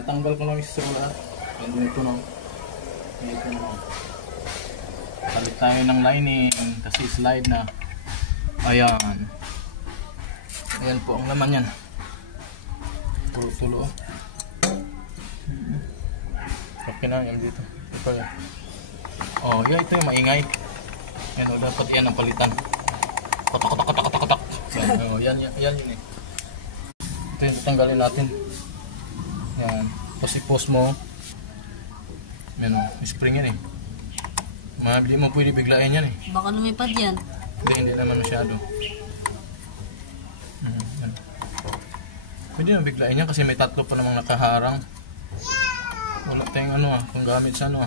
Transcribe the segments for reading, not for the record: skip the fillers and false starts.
Natanggal ko lang yung straw lahat. And ito na. Ito na. Palit tayo ng lining kasi slide na. Ayan. Ayan po ang laman yan. Tulo-tulo. Okay na yan dito. Ito yan. Oh, yeah, ito yung maingay. Ayan, dapat yan ang palitan. Katak. Yan yun eh. Ito yung tatanggalin natin. Yan. Tapos i-post mo. Yan o. Spring yan eh. Hindi mo pwede biglain yan eh. Baka lumipad yan. Hindi naman masyado. Yan. Pwede na biglain yan kasi may tatlo pa namang nakaharang. Wala tayong ano kung gamit sa ano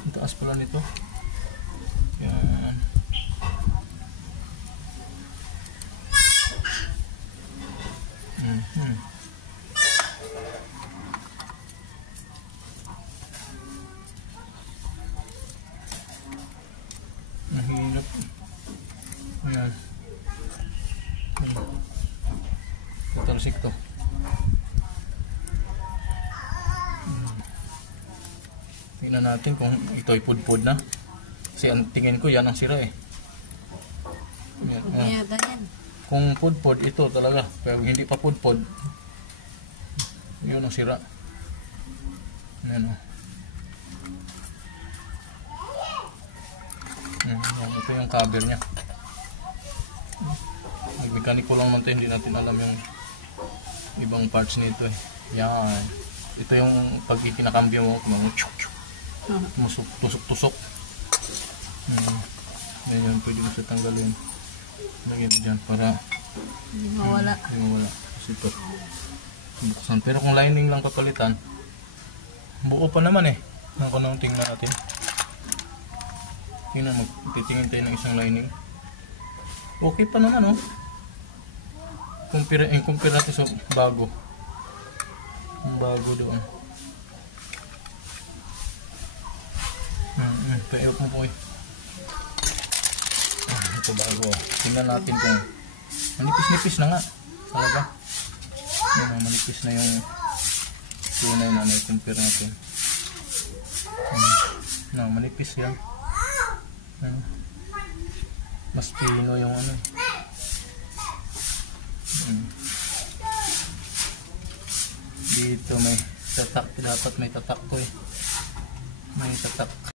Ang taas pala nito. Yan. Mahirap. Ayan. Tatalsik to. Tingnan natin kung ito ay pudpud na. Kasi ang tingin ko yan ang sira eh. Ayan. Kung pudpud ito talaga. Pero hindi pa pudpud. Yun ang sira. Ayan o. Ito yung cover nya. Mekaniko lang man ito, hindi natin alam yung ibang parts nito eh. Yan. Ito yung pag ikinakambyo mo, tusok-tusok. Ganyan, pwede mo siya tanggalin. Lagyan mo dyan para hindi mawala. Kasi ito, buksan. Pero kung lining lang papalitan, buo pa naman eh. Nung tingnan natin. Tingnan mo, titingin tayo ng isang lining. Okay pa naman oh. Compare natin sa bago. Bago doon. Tayo po po eh. Ito bago. Tingnan natin kung manipis-nipis na nga. Talaga. Yan, manipis na yung tunay na may compare natin. Manipis yan. Mas pino yung ano. Dito may tatak, dapat may tatak ko eh. May tatak.